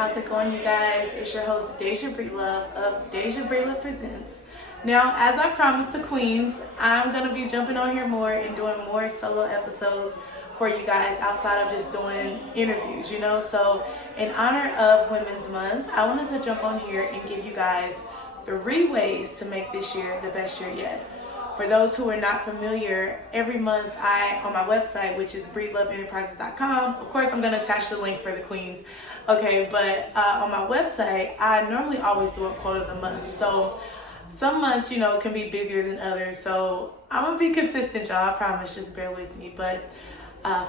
How's it going, you guys? It's your host, Deja Breelove of Deja Breelove Presents. Now, as I promised the queens, I'm going to be jumping on here more and doing more solo episodes for you guys outside of just doing interviews, So, in honor of Women's Month, I wanted to jump on here and give you guys 3 ways to make this year the best year yet. For those who are not familiar, every month on my website, which is breedloveenterprises.com, of course I'm going to attach the link for the queens, okay, but on my website, I normally always do a quote of the month. So some months, can be busier than others, so I'm going to be consistent, y'all, I promise, just bear with me. But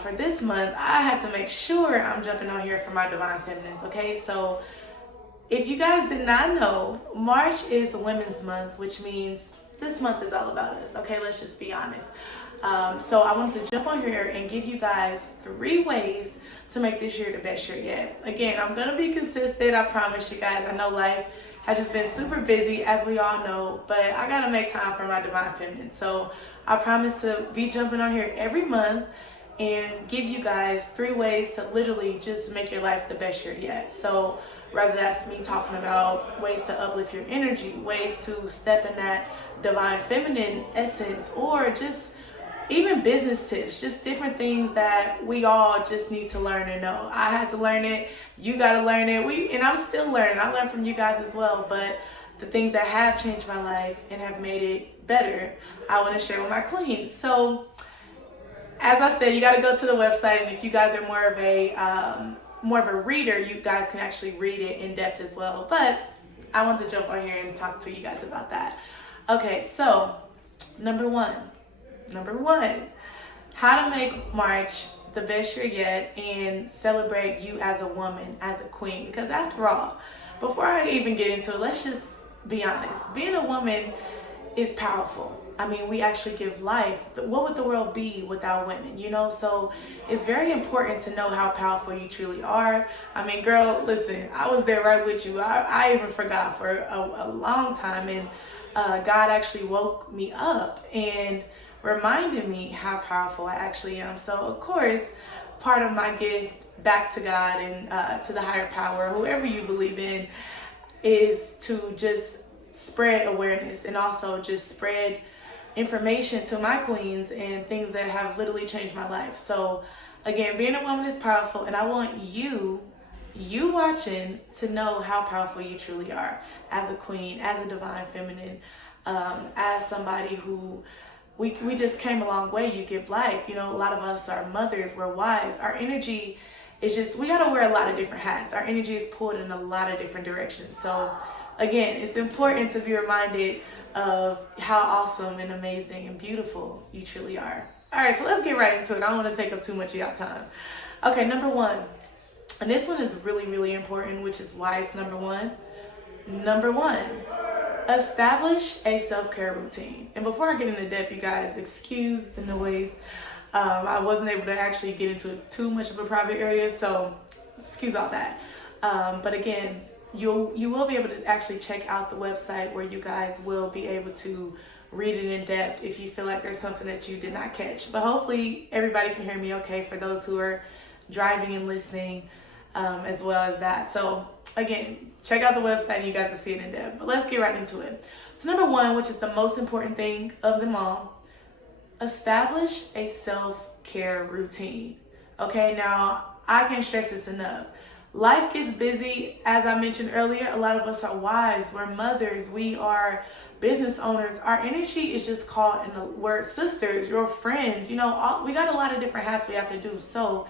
for this month, I had to make sure I'm jumping on here for my Divine Feminines, okay? So if you guys did not know, March is Women's Month, which means this month is all about us, okay? Let's just be honest. So I wanted to jump on here and give you guys 3 ways to make this year the best year yet. Again, I'm going to be consistent, I promise you guys. I know life has just been super busy, as we all know, but I got to make time for my Divine Feminine. So I promise to be jumping on here every month and give you guys 3 ways to literally just make your life the best year yet. So whether that's me talking about ways to uplift your energy, ways to step in that Divine Feminine essence, or just even business tips, just different things that we all just need to learn and know. I had to learn it, you got to learn it, and I'm still learning. I learn from you guys as well, but the things that have changed my life and have made it better, I want to share with my queens. So as I said, you got to go to the website, and if you guys are more of a reader, you guys can actually read it in depth as well. But I want to jump on here and talk to you guys about that. Okay, so number one, how to make March the best year yet and celebrate you as a woman, as a queen. Because after all, before I even get into it, let's just be honest. Being a woman is powerful. I mean, we actually give life. What would the world be without women, So it's very important to know how powerful you truly are. I mean, girl, listen, I was there right with you. I even forgot for a long time. And God actually woke me up and reminded me how powerful I actually am. So, of course, part of my gift back to God and to the higher power, whoever you believe in, is to just spread awareness and also just spread information to my queens and things that have literally changed my life. So again, being a woman is powerful, and I want you watching to know how powerful you truly are as a queen, as a Divine Feminine, as somebody who we just came a long way. You give life. A lot of us are mothers, we're wives. Our energy is just, we got to wear a lot of different hats. Our energy is pulled in a lot of different directions. So again, it's important to be reminded of how awesome and amazing and beautiful you truly are. All right, so let's get right into it. I don't want to take up too much of y'all time. Okay, number 1. And this one is really, really important, which is why it's number 1. Number 1, establish a self-care routine. And before I get into depth, you guys, excuse the noise. I wasn't able to actually get into too much of a private area, so excuse all that. But again, you will be able to actually check out the website where you guys will be able to read it in depth if you feel like there's something that you did not catch. But hopefully everybody can hear me okay, for those who are driving and listening, as well as that. So again, check out the website and you guys will see it in depth. But let's get right into it. So number 1, which is the most important thing of them all, establish a self-care routine. Okay, now I can't stress this enough. Life gets busy. As I mentioned earlier, a lot of us are wives, we're mothers, we are business owners. Our energy is just caught in we're sisters, your friends, we got a lot of different hats we have to do. So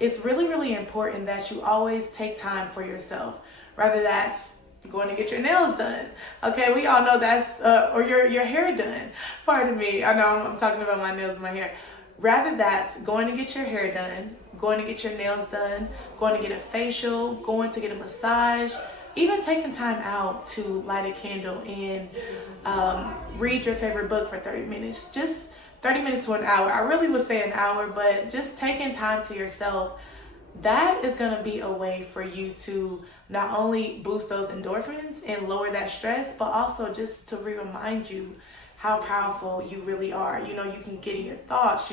it's really, really important that you always take time for yourself, whether that's going to get your nails done. Okay, we all know that's, or your hair done. Pardon me, I know I'm talking about my nails and my hair. Rather that's going to get your hair done, going to get your nails done, going to get a facial, going to get a massage, even taking time out to light a candle and read your favorite book for 30 minutes. Just 30 minutes to an hour. I really would say an hour, but just taking time to yourself, that is going to be a way for you to not only boost those endorphins and lower that stress, but also just to remind you how powerful you really are. You know, you can get in your thoughts.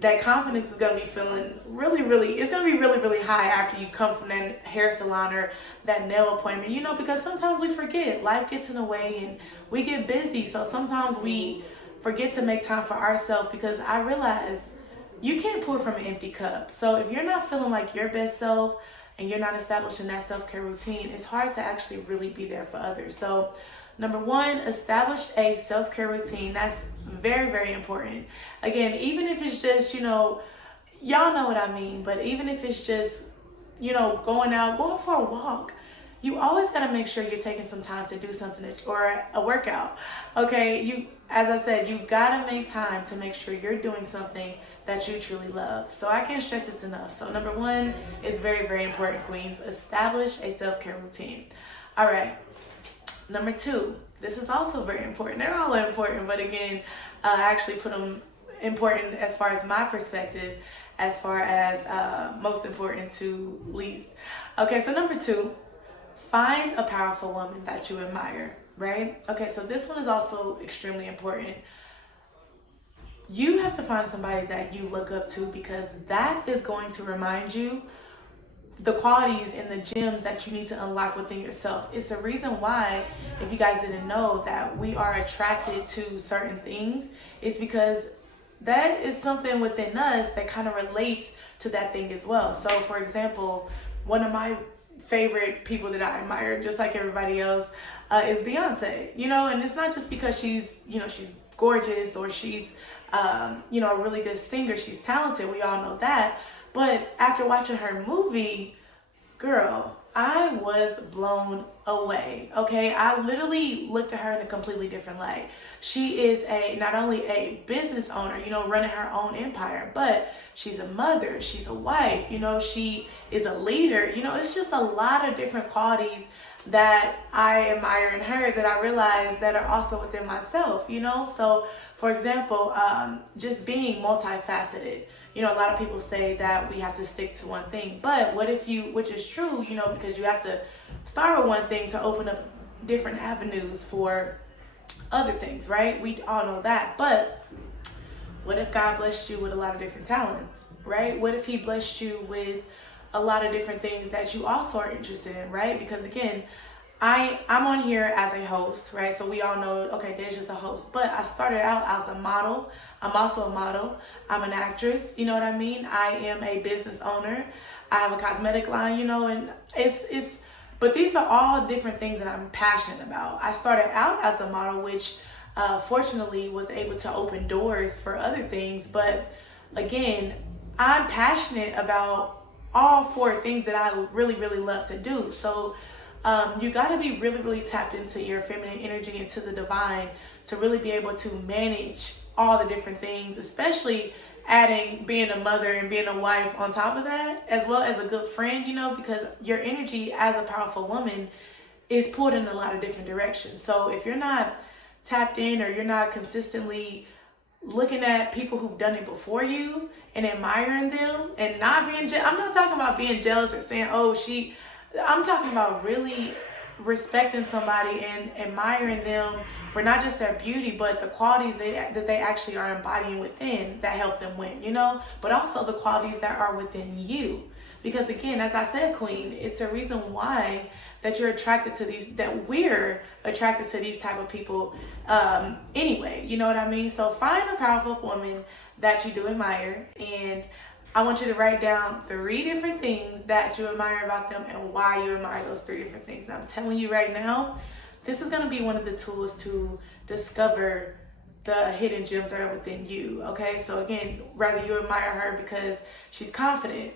That confidence is going to be feeling it's going to be really high after you come from that hair salon or that nail appointment, you know, because sometimes we forget. Life gets in the way and we get busy. So sometimes we forget to make time for ourselves, because I realize you can't pour from an empty cup. So if you're not feeling like your best self and you're not establishing that self-care routine, it's hard to actually really be there for others. So number one, establish a self-care routine. That's very important. Again, even if it's just, you know, y'all know what I mean, but even if it's just, you know, going for a walk, you always got to make sure you're taking some time to do something or a workout. Okay, as I said, you got to make time to make sure you're doing something that you truly love. So I can't stress this enough. So number one is very important, queens. Establish a self-care routine. All right. Number two, this is also very important. They're all important, but again, I actually put them important as far as my perspective, as far as most important to least. Okay, so number two, find a powerful woman that you admire, right? Okay, so this one is also extremely important. You have to find somebody that you look up to, because that is going to remind you the qualities and the gems that you need to unlock within yourself. It's the reason why, if you guys didn't know, that we are attracted to certain things. It's because that is something within us that kind of relates to that thing as well. So for example, one of my favorite people that I admire, just like everybody else, is Beyonce, you know, and it's not just because she's gorgeous or she's, a really good singer. She's talented. We all know that. But after watching her movie, girl, I was blown away. Okay, I literally looked at her in a completely different light. She is not only a business owner, running her own empire, but she's a mother, she's a wife, she is a leader. It's just a lot of different qualities that I admire in her that I realize that are also within myself, So, for example, just being multifaceted. A lot of people say that we have to stick to one thing, but what if which is true, because you have to start with one thing to open up different avenues for other things, right? We all know that. But what if God blessed you with a lot of different talents, right? What if he blessed you with a lot of different things that you also are interested in, right? Because again, I'm on here as a host, right? So we all know, okay, there's just a host. But I started out as a model. I'm also a model. I'm an actress, you know what I mean? I am a business owner. I have a cosmetic line, and but these are all different things that I'm passionate about. I started out as a model, which fortunately was able to open doors for other things. But again, I'm passionate about all four things that I really, really love to do. So you got to be really, really tapped into your feminine energy, into the divine, to really be able to manage all the different things, especially adding being a mother and being a wife on top of that, as well as a good friend, because your energy as a powerful woman is pulled in a lot of different directions. So if you're not tapped in, or you're not consistently looking at people who've done it before you and admiring them and not being I'm not talking about being jealous or saying, I'm talking about really respecting somebody and admiring them for not just their beauty, but the qualities that they actually are embodying within that help them win, but also the qualities that are within you. Because again, as I said, Queen, it's a reason why that you're attracted to we're attracted to these type of people anyway, you know what I mean? So find a powerful woman that you do admire, and I want you to write down 3 different things that you admire about them and why you admire those 3 different things. And I'm telling you right now, this is going to be one of the tools to discover the hidden gems that are within you, okay? So again, whether you admire her because she's confident,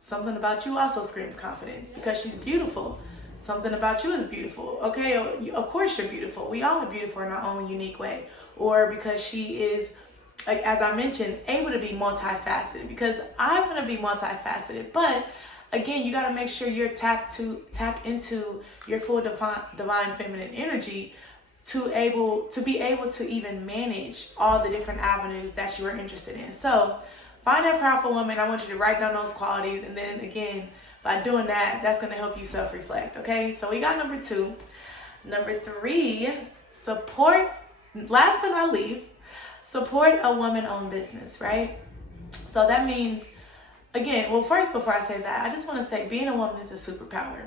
something about you also screams confidence. Because she's beautiful, something about you is beautiful, okay? Of course you're beautiful. We all are beautiful in our own unique way. Or because she is, like, as I mentioned, able to be multifaceted, because I want to be multifaceted. But again, you got to make sure you're tap into your full divine feminine energy to be able to even manage all the different avenues that you are interested in. So find that powerful woman. I want you to write down those qualities, and then again, by doing that, that's going to help you self-reflect. Okay, so we got number 2. Number 3, support last but not least, support a woman-owned business, right? So that means, again, well, first, before I say that, I just want to say being a woman is a superpower.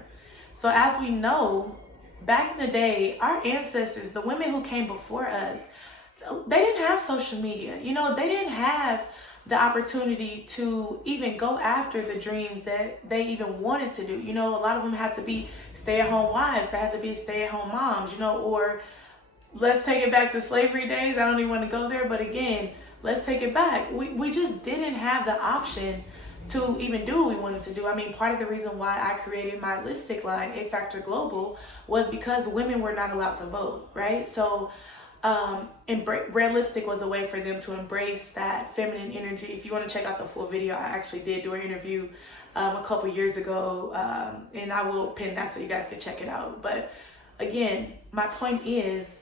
So as we know, back in the day, our ancestors, the women who came before us, they didn't have social media. You know, they didn't have the opportunity to even go after the dreams that they even wanted to do. You know, a lot of them had to be stay-at-home wives. They had to be stay-at-home moms, you know, or let's take it back to slavery days. I don't even want to go there, but again, let's take it back. We just didn't have the option to even do what we wanted to do. I mean, part of the reason why I created my lipstick line, A Factor Global, was because women were not allowed to vote, right? So red lipstick was a way for them to embrace that feminine energy. If you want to check out the full video, I actually did do an interview a couple years ago, and I will pin that so you guys can check it out. But again, my point is,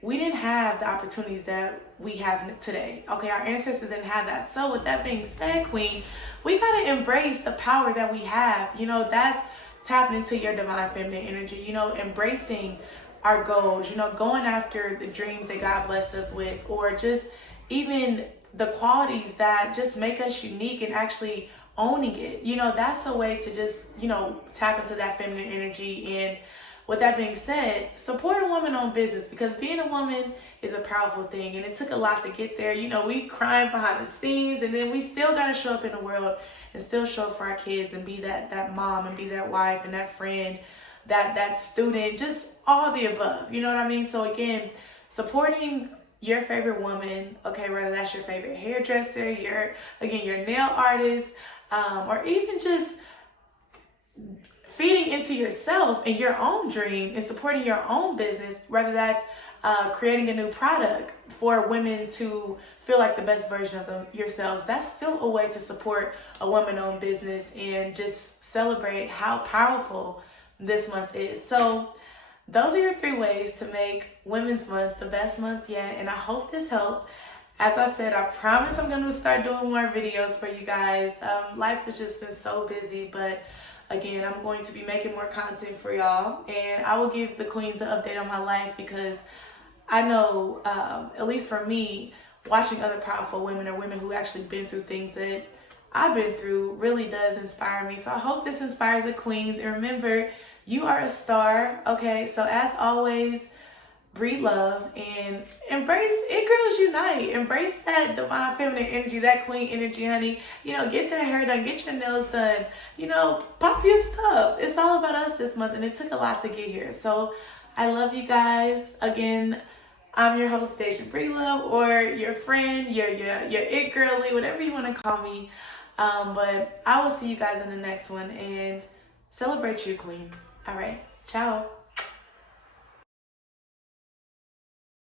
we didn't have the opportunities that we have today. Okay, our ancestors didn't have that. So with that being said, Queen, we gotta embrace the power that we have. You know, that's tapping into your divine feminine energy, you know, embracing our goals, you know, going after the dreams that God blessed us with, or just even the qualities that just make us unique and actually owning it. You know, that's the way to just, you know, tap into that feminine energy. And with that being said, support a woman-owned business, because being a woman is a powerful thing, and it took a lot to get there. You know, we crying behind the scenes, and then we still got to show up in the world and still show up for our kids and be that mom and be that wife and that friend, that student, just all the above. You know what I mean? So again, supporting your favorite woman, okay, whether that's your favorite hairdresser, your nail artist, or even just feeding into yourself and your own dream and supporting your own business, whether that's creating a new product for women to feel like the best version of yourselves, that's still a way to support a woman-owned business and just celebrate how powerful this month is. So those are your 3 ways to make Women's Month the best month yet, and I hope this helped. As I said, I promise I'm going to start doing more videos for you guys. Life has just been so busy, but again, I'm going to be making more content for y'all, and I will give the queens an update on my life, because I know, at least for me, watching other powerful women or women who actually been through things that I've been through really does inspire me. So I hope this inspires the queens. And remember, you are a star, okay? So as always, breathe love and embrace It Girls Unite. Embrace that divine feminine energy, that queen energy, honey. You know, get that hair done, get your nails done, you know, pop your stuff. It's all about us this month, and it took a lot to get here. So I love you guys. Again, I'm your host, Deja Breelove, or your friend, your it girly, whatever you want to call me. But I will see you guys in the next one, and celebrate you, queen. All right, ciao.